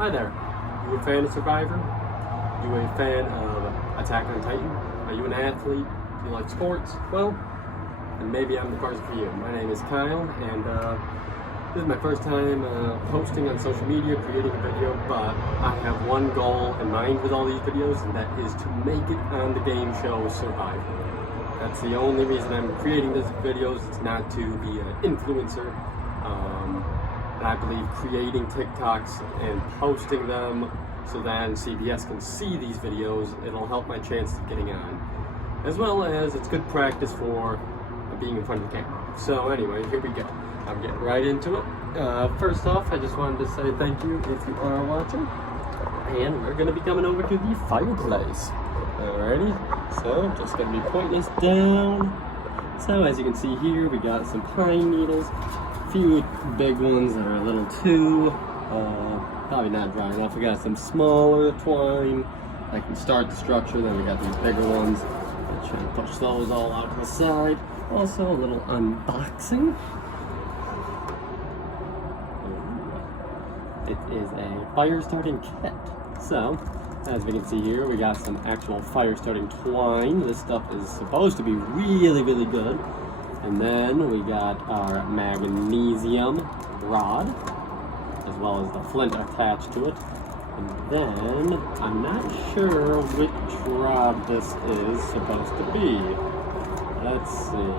Hi there. You a fan of Survivor? You a fan of Attack on Titan? Are you an athlete? You like sports? Well, then maybe I'm the person for you. My name is Kyle, and this is my first time posting on social media, creating a video, but I have one goal in mind with all these videos, and that is to make it on the game show Survivor. That's the only reason I'm creating these videos. It's not to be an influencer. And I believe creating TikToks and posting them so then CBS can see these videos, it'll help my chances of getting on. As well as it's good practice for being in front of the camera. So anyway, here we go. I'm getting right into it. First off, I just wanted to say thank you if you are watching. And we're going to be coming over to the fireplace. Alrighty, so just going to be pointing this down. So as you can see here, we got some pine needles. Few big ones that are a little too probably not dry enough. We got some smaller twine that can start the structure. Then we got these bigger ones. I'll try to push those all out to the side. Also a little unboxing. It is a fire starting kit. So as we can see here, we got some actual fire starting twine. This stuff is supposed to be really good. And then we got our magnesium rod, as well as the flint attached to it. And then, I'm not sure which rod this is supposed to be. Let's see.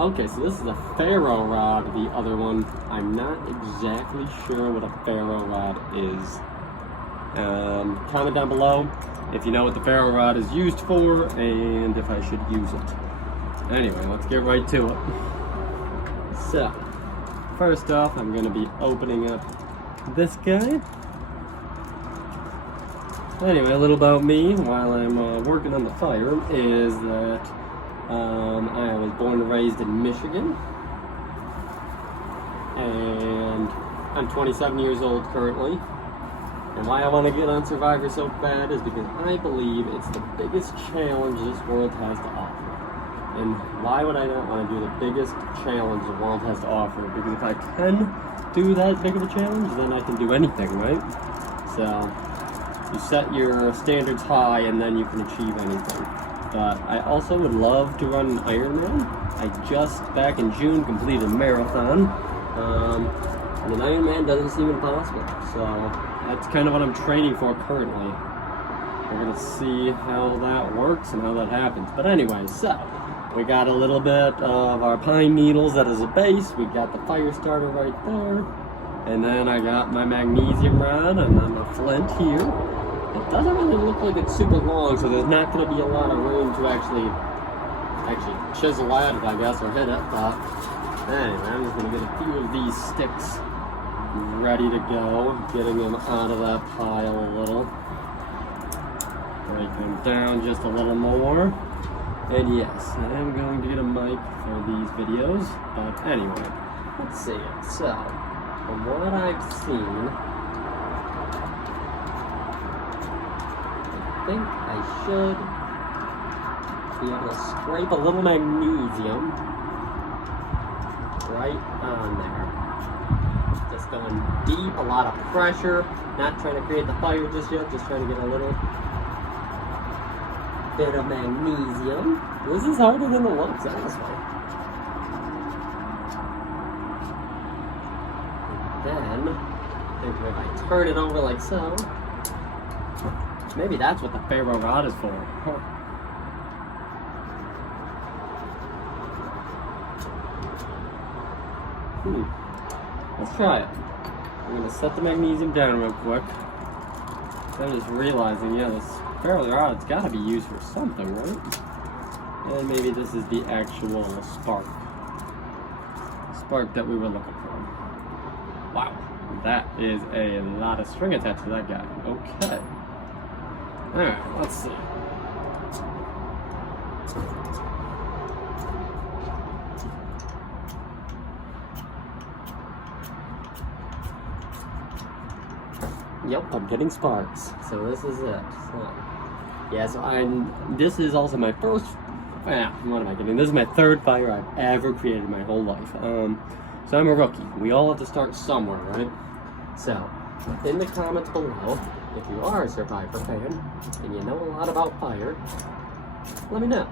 Okay, so this is a ferro rod, the other one. I'm not exactly sure what a ferro rod is. Comment down below if you know what the ferro rod is used for, and if I should use it. Anyway, let's get right to it. So, first off, I'm going to be opening up this guy. Anyway, a little about me while I'm working on the fire is that I was born and raised in Michigan. And I'm 27 years old currently. And why I want to get on Survivor so bad is because I believe it's the biggest challenge this world has to offer. And why would I not want to do the biggest challenge the world has to offer? Because if I can do that big of a challenge, then I can do anything, right? So, you set your standards high and then you can achieve anything. But I also would love to run an Ironman. I just, back in June, completed a marathon. And an Ironman doesn't seem impossible. So, that's kind of what I'm training for currently. We're going to see how that works and how that happens. But anyway, so we got a little bit of our pine needles that is a base. We got the fire starter right there. And then I got my magnesium rod and then the flint here. It doesn't really look like it's super long, so there's not going to be a lot of room to actually chisel at it, I guess, or hit it. But anyway, I'm just going to get a few of these sticks ready to go. Getting them out of that pile a little. Break them down just a little more. And yes, I am going to get a mic for these videos, but anyway, let's see. So, from what I've seen, I think I should be able to scrape a little magnesium right on there. Just going deep, a lot of pressure, not trying to create the fire just yet, just trying to get a little bit of magnesium. This is harder than it looks, honestly. And then, if I turn it over like so, maybe that's what the ferro rod is for. Let's try it. I'm going to set the magnesium down real quick. I'm just realizing, yeah, this ferro rod's got to be used for something, right? And maybe this is the actual spark that we were looking for. Wow, that is a lot of string attached to that guy. Okay. Alright, let's see. Yep, I'm getting sparks. So this is it. So, yeah, so this is also my first, what am I getting? This is my third fire I've ever created in my whole life. So I'm a rookie. We all have to start somewhere, right? So in the comments below, if you are a Survivor fan and you know a lot about fire, let me know.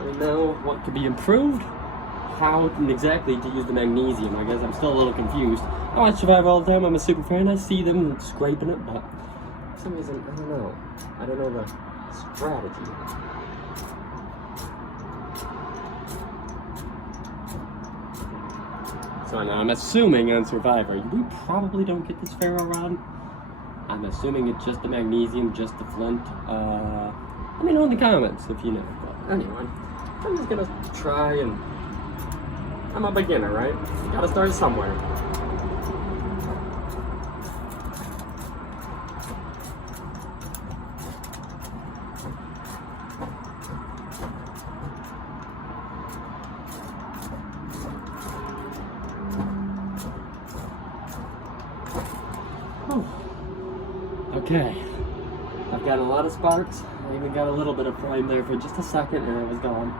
Let me know what could be improved, how exactly to use the magnesium. I guess I'm still a little confused. I watch Survivor all the time. I'm a super fan. I see them scraping it, but for some reason, I don't know. I don't know the strategy. So now I'm assuming on Survivor, you probably don't get this ferro rod. I'm assuming it's just the magnesium, just the flint. Let me know in the comments if you know. But anyway, I'm just gonna try and... I'm a beginner, right? You gotta start somewhere. Okay, I've got a lot of sparks. I even got a little bit of flame there for just a second and it was gone.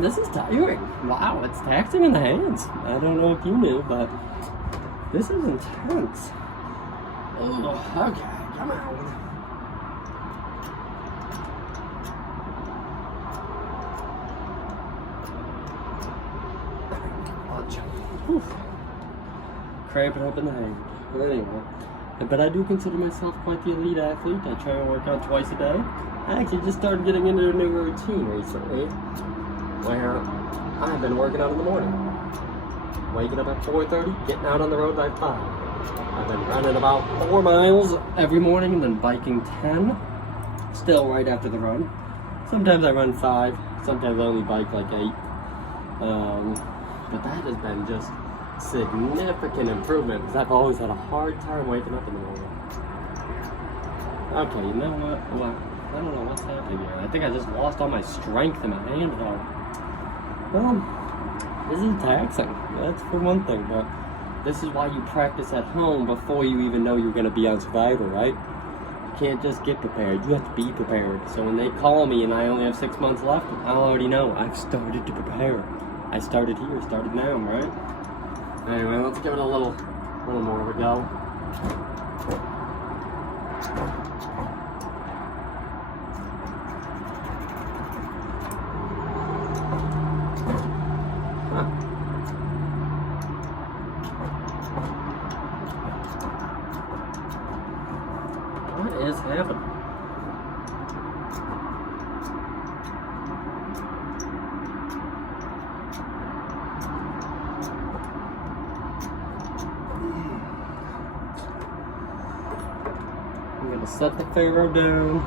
This is tiring. Wow, it's taxing in the hands. I don't know if you knew, but this is intense. Oh, okay, come on. Whew. Cramping up in the hand. Anyway. But I do consider myself quite the elite athlete. I try and work out twice a day. I actually just started getting into a new routine recently, where I've been working out in the morning. Waking up at 4:30, getting out on the road by 5. I've been running about 4 miles every morning and then biking 10. Still right after the run. Sometimes I run 5, sometimes I only bike like 8. But that has been just significant improvement because I've always had a hard time waking up in the morning. Okay, you know what? Well, I don't know what's happening here. I think I just lost all my strength in my hand though. Well, this is taxing. That's for one thing, but this is why you practice at home before you even know you're going to be on Survivor, right? You can't just get prepared. You have to be prepared. So when they call me and I only have 6 months left, I'll already know I've started to prepare. I started here, started now, right? Anyway, let's give it a little more of a go. Huh. What is happening? I'm gonna set the ferro down,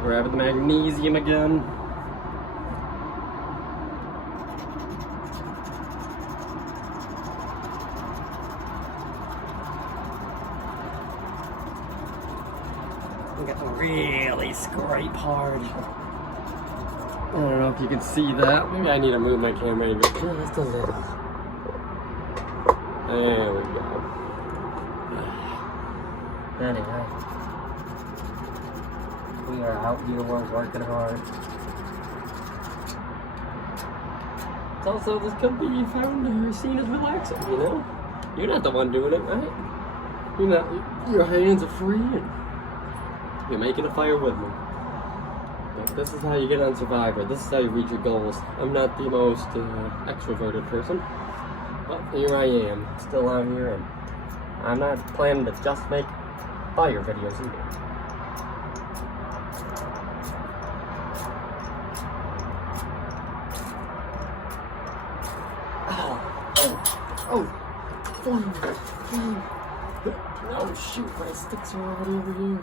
grab the magnesium again. I'm gonna really scrape hard. I don't know if you can see that. Maybe I need to move my camera even just a little. There we go. Anyway, we are out here working hard. It's also, this could be found or seen as relaxing, you know? You're not the one doing it, right? You're not, your hands are free and you're making a fire with me. But this is how you get on Survivor. This is how you reach your goals. I'm not the most extroverted person, but here I am, still out here, and I'm not planning to just make fire videos either. Flame. Oh shoot, my sticks are already over here.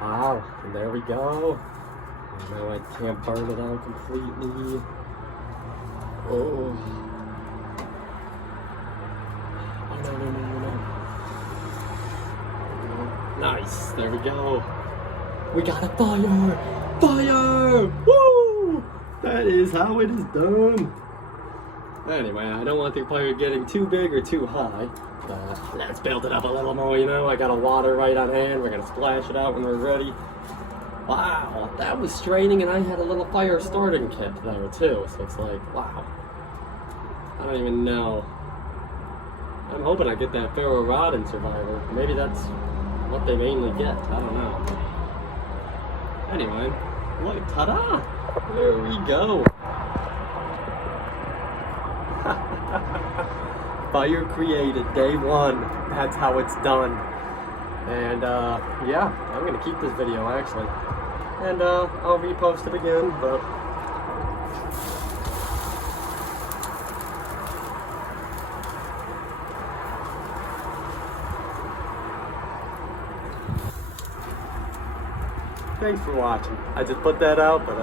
Wow, and there we go. And now I can't burn it out completely. Oh. No. Nice, there we go. We got a fire! Fire! Woo! That is how it is done. Anyway, I don't want the fire getting too big or too high. Let's build it up a little more, you know. I got a water right on hand. We're gonna splash it out when we're ready. Wow, that was straining, and I had a little fire starting kit there too. So it's like, wow. I don't even know. I'm hoping I get that ferro rod in Survivor. Maybe that's what they mainly get. I don't know. Anyway, look, ta-da! There we go. Fire created, day one. That's how it's done. And yeah, I'm gonna keep this video actually. And I'll repost it again, but thanks for watching. I just put that out, but